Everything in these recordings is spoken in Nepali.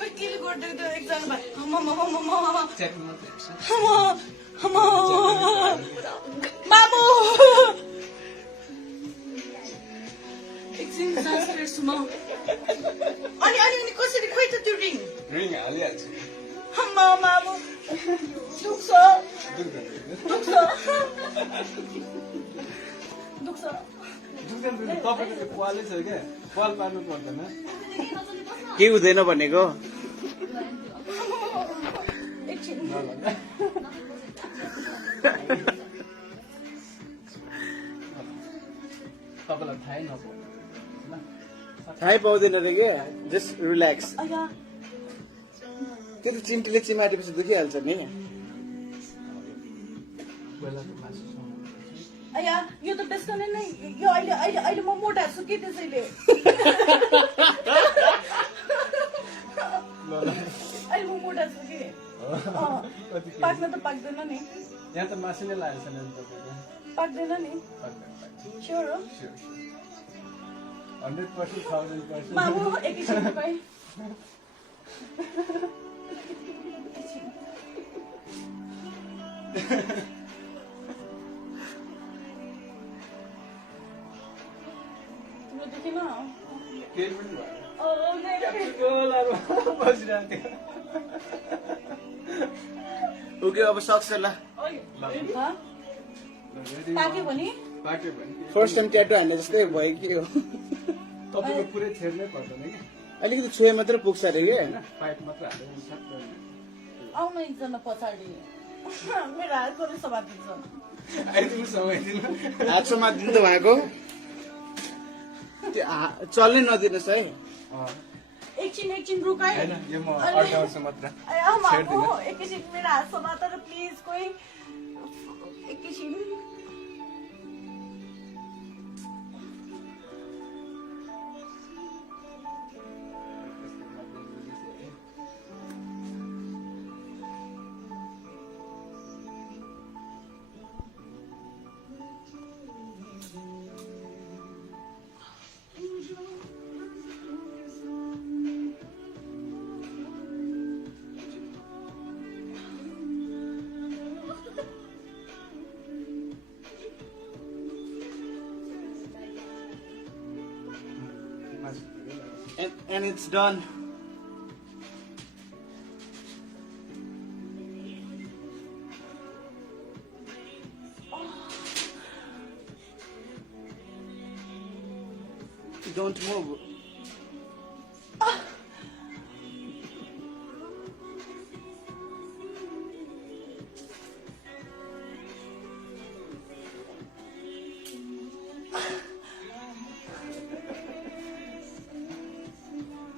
कहिले गर्दै एकजना भाइ मामु एकछिन सास फेर्छु म अनि अनि अनि कसरी खोइ त त्यो रिङ हालिहाल्छु मामु दुख्छ दुख्छ दुख्छ तपाईँको त्यो पालै छ क्या पाल पार्नु पर्दैन के हुँदैन भनेको एकछिन तपाईँलाई थाहै नपाउ थाहै पाउँदैन रे के जस्ट रिल्याक्स अया के त चिन्टीले चिमाटेपछि दुखिहाल्छ नि बेलाको मासुसँग अया यो त बेस्टर्न नै यो अहिले अहिले अहिले म मोटा छु के त्यसैले अहिले म मोटा छु कि पाक्न त पाक्दैन नि यहाँ त मासु नै लागेको छैन नि तपाईँको पाक्दैन नि स्योर हो 100% 1000% मामु एकैछिन तपाईँ तिम्रो दुखेन केही पनि भयो बसिरहेको थियो ओके अब सक्छ ल पाक्यो भने पाक्यो भने फर्स्ट टाइम ट्याटो हान्ने जस्तै भयो के हो तपाईँको पुरै छेड्नै पर्दैन कि अलिकति छोए मात्र पुग्छ अरे के पाइप मात्र हालेर सक्दैन आउन एकजना पछाडि मेरो हात कसले समातिन्छ आइदिनु समय दिनु हात समातिनु त भएको त्यो चल्नै नदिनुहोस् है एकछिन एकछिन रुकाइ होइन यो म अड्काउँछु मात्र एकैछिन मेरो हात समातेर प्लिज कोही एकैछिन and it's done. Don't move.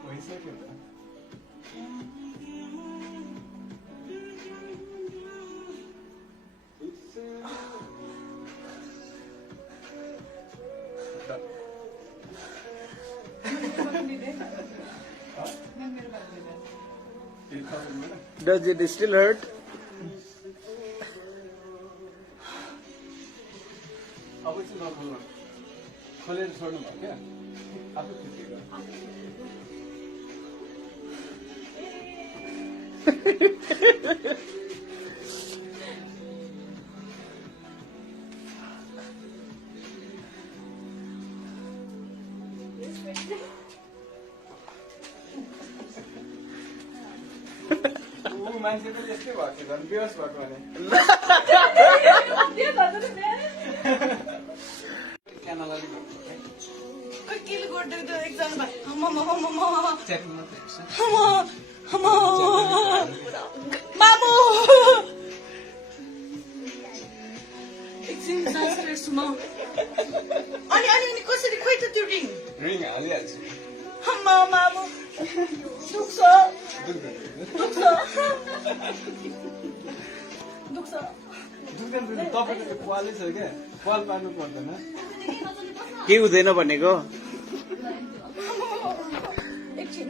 भइसक्यो त Does it still hurt? अब चाहिँ नखोल्नु खोलेर छोड्नु भयो क्या आफै फुटेको मान्छे पनि यस्तै भएको थियो झन् बेहोस भएको भने कहिले गर्दै एकजना भाइ च्याटिङ मात्रै हेर्छु मामु एकछिन सास फेर्छु म अनि अनि अनि कसरी खोइ त त्यो रिङ हालिहाल्छु मामु दुख्छ दुख्छ दुख्छ तपाईँको त्यो पालै छ क्या पाल पार्नु पर्दैन के हुँदैन भनेको एकछिन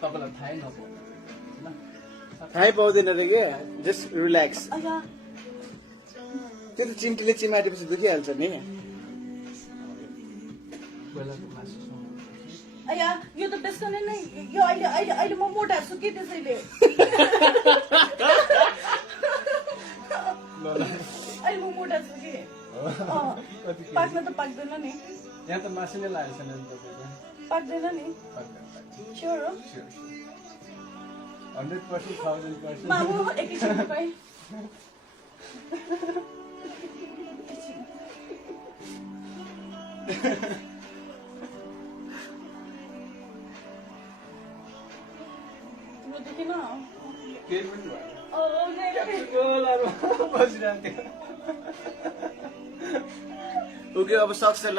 तपाईँलाई थाहै नपाउ थाहै पाउँदैन रे के जस्ट रिल्याक्स अया त्यो त चिम्टीले चिमाटेपछि दुखिहाल्छ नि। कोइलाको मासु सुँगुर। अया यो त बेसकनै नै यो अहिले अहिले अहिले म मोटा छु कि त्यसैले अहिले म मोटा छु कि पाक्न त पाक्दैन नि। यहाँ त मासु नै लागेको छैन तपाईँको। पाक्दैन नि। स्योर हो 100% 1000%। मामु एकैछिन रुपाई तिम्रो देखेन केही पनि भएन। ओके अब सक्छ ल।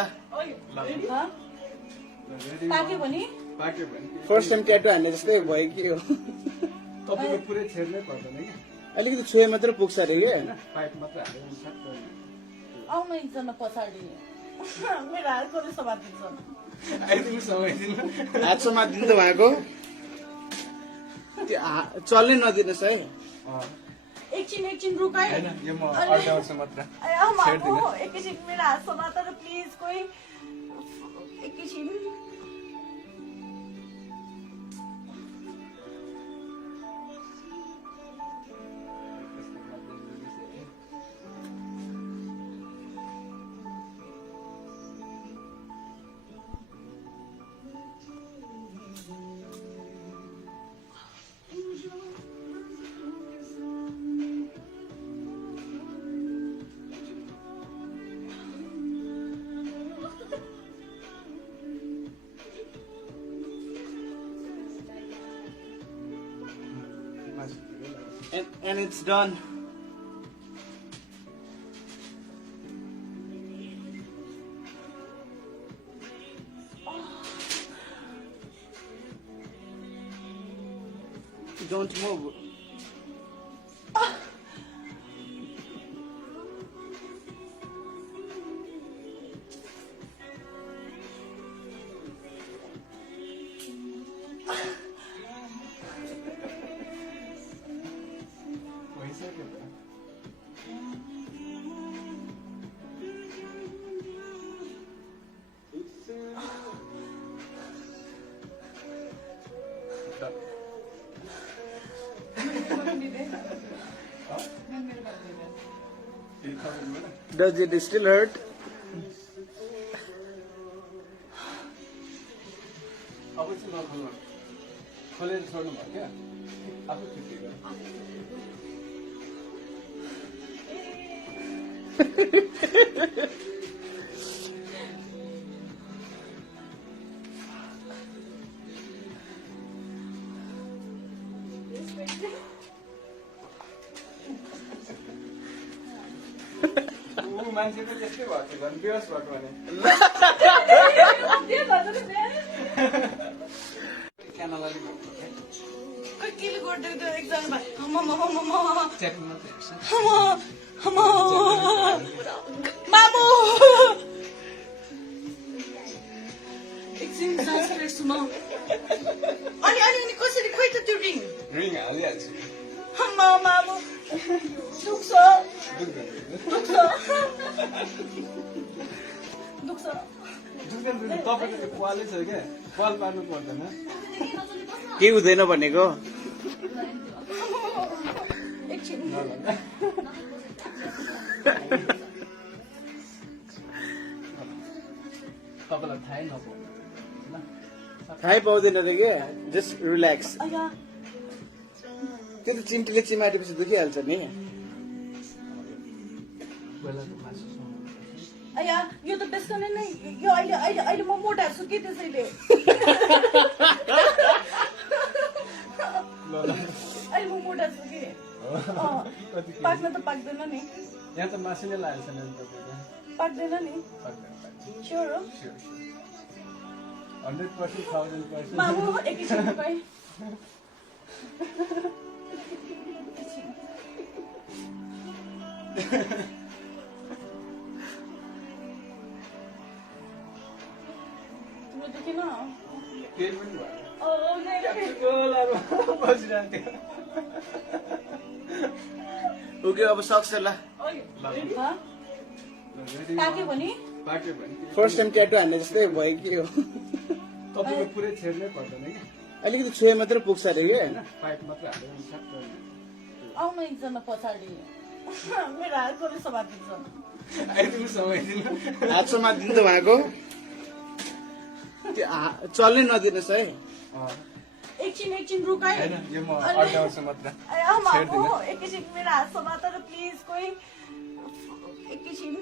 पाक्यो भने पाक्यो भने फर्स्ट टाइम ट्याटु हान्ने जस्तै भयो कि हो। तपाईँको पुरै छेड्नै पर्दैन कि अलिकति छोए मात्र पुग्छ अरे कि। पाइप मात्रै हालेर हुन्छ। आउनु एकजना पछाडि मेरो हातकोले समातिन्छ। आइदिनु समाइदिनु। हात समातिनु त उहाँको त्यो चल्नै नदिनुहोस् है। एकछिन एकछिन रुकाइ हैन यो म अड्काउँछु मात्र। एकैछिन मेरो हात समातेर प्लिज कोही एकैछिन। And it's done. Don't move. Does it still hurt? अब चाहिँ नखोल्नु। खोलेर छोड्नु भयो क्या आफै फिर्ती मान्छेको त्यस्तै भएको थियो भने बेहोस भएको भने क्यानलाले खै केले गरिदिएको त्यो एकजना च्याटिङ मात्रै हेर्छ। मामु एकछिन सास फेर्छु म। अनि अनि अनि कसरी खोइ त त्यो रिङ रिङ हालिहाल्छु। मामु दुख्छ दुख्छ दुख्छ। तपाईँको त्यो पालै छ क्या पाल पार्नु पर्दैन। के हुँदैन भनेको एकछिन तपाईँलाई थाहै नपाउनु थाहै पाउँदैन त के जस्ट रिल्याक्स। अया त्यो त चिम्टीले चिमाटेपछि दुखिहाल्छ नि। कोइलाको मासु सुँगुर। अया यो त बेसकनै नै यो अहिले अहिले अहिले म मोटा छु कि त्यसैले अहिले म मोटा छु कि पाक्न त पाक्दैन नि। यहाँ त मासु नै लागेको छैन तपाईँको। पाक्दैन नि। स्योर हो 100% 1000%। मामु एकैछिन रुपाई तिम्रो देखेन केही पनि भएन। ओके अब सक्छ ल। हाँ पाक्यो भने पाक्यो भने फर्स्ट टाइम ट्याटु हान्ने जस्तै भयो कि हो तपाईँको पुरै छेड्नै पर्दैन कि अलिकति छुए मात्रै पुग्छ अरे कि होइन पाइप मात्रै हालेर सक्छ आउनु एकजना पछाडि मेरो हातकोले समातिन्छ आइदिनु समय दिनु हात समातिदिनु उहाँको त्यो चल्नै नदिनुहोस् है एकछिन रुकाइ होइन यो म अड्डाउँछु मात्र छेड्दिनँ एकैछिन मेरो हात समातेर प्लिज कोही एकैछिन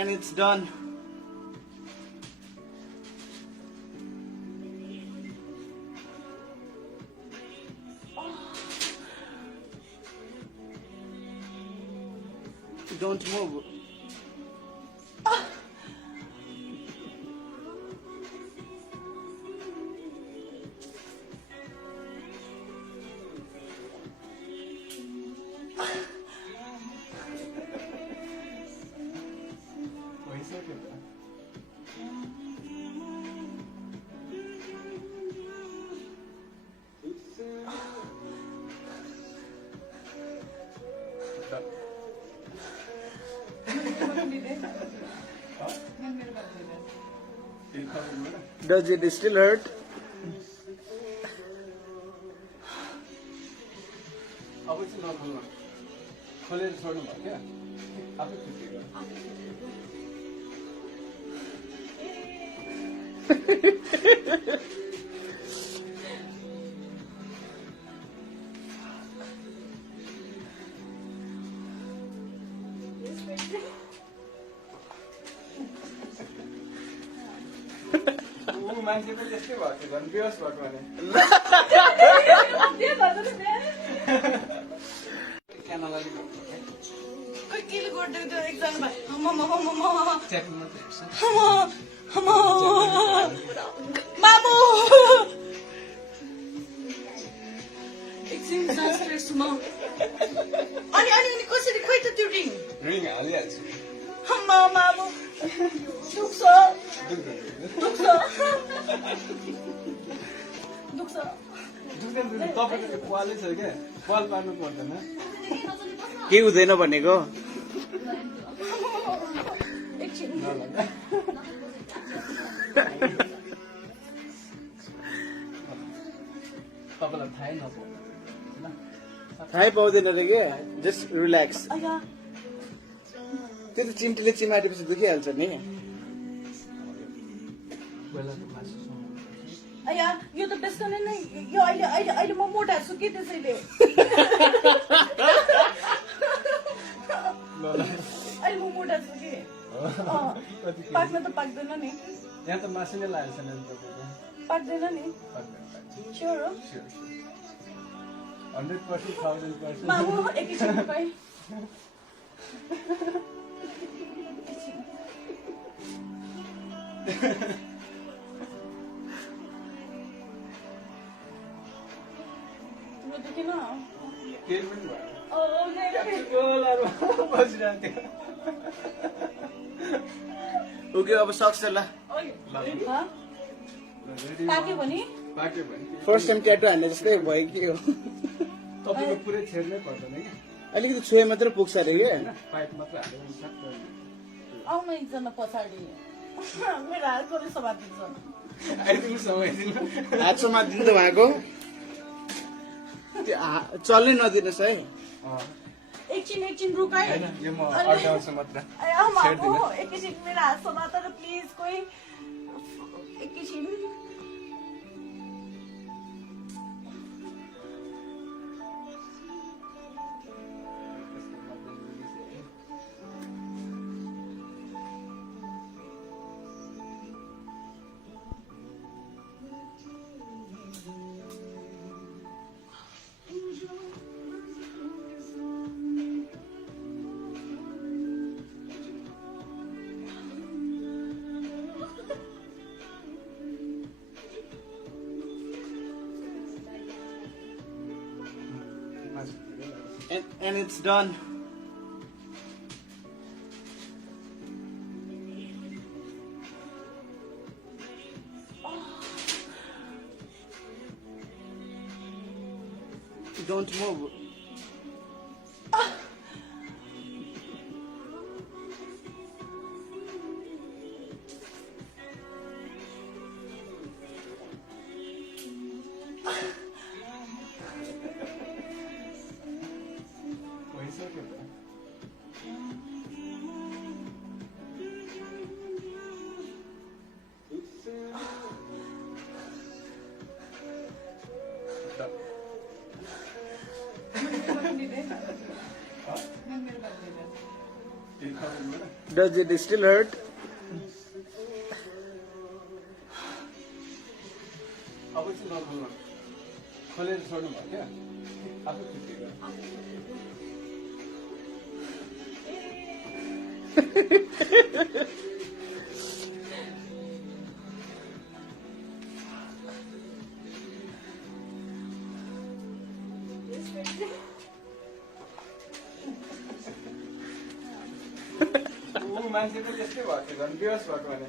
and it's done. Don't move. भइसक्यो त Does it still hurt? अब चाहिँ नखोल्नु खोलेर छोड्नु भयो क्या आफै फुटेको मान्छे पनि त्यस्तै भएको थियो झन् बेहोस भएको भने क्यानोलाले खोइ केले गरिदिएको त्यो एकजना भाइ च्याप्नु मात्रै हेर्छ मामु एकछिन सास फेर्छु म अनि कसरी खोइ त त्यो रिङ रिङ हालिहाल्छु मामु दुख्छ दुख्दैन तपाईँको त्यो पालै छ क्या पाल पार्नु पर्दैन केही हुँदैन भनेको एकछिन तपाईँलाई थाहै नपाउ थाहै पाउँदैन अरे के जस्ट रिल्याक्स अया त्यो त चिम्टीले चिमाटेपछि दुखिहाल्छ नि बेलाको मासु अया यो त बेस्ट नै यो अहिले अहिले अहिले म मोटा छु कि त्यसैले अहिले म मोटा छु कि पाक्न त पाक्दैन नि यहाँ त मासु नै लागेको छैन नि तपाईँको पाक्दैन नि स्योर हो 100% 1000%। मामु एकैछिन रुकाइ तिम्रो दुखेन केही पनि भएन बसिरहेको थियो उक्यो अब सक्छ ल पाक्यो भने पाक्यो भने फर्स्ट टाइम ट्याटु हान्ने जस्तै भयो कि हो तपाईँको पुरै छेड्नै पर्दैन कि अलिकति छुए मात्रै पुग्छ अरे कि होइन पाइप मात्रै हालेर सक्छ आउनु एकजना पछाडि मेरो हातकोले समातिन्छ आइदिनु समय दिनु हात समातिदिनु उहाँको त्यो चल्नै नदिनुहोस् है एकछिन रुकाइ होइन यो म अड्डाउँछु मात्र छेड्दिनँ एकैछिन मेरो हात समातेर प्लिज कोही एकैछिन And it's done. Don't move. भइसक्यो त। Does it still hurt? अब चाहिँ नखोल्नु, खोलेर छोड्नु भयो क्या, आफै फुटेको। मान्छे त त्यस्तै भएको थियो, झन् बेहोस भएको भने।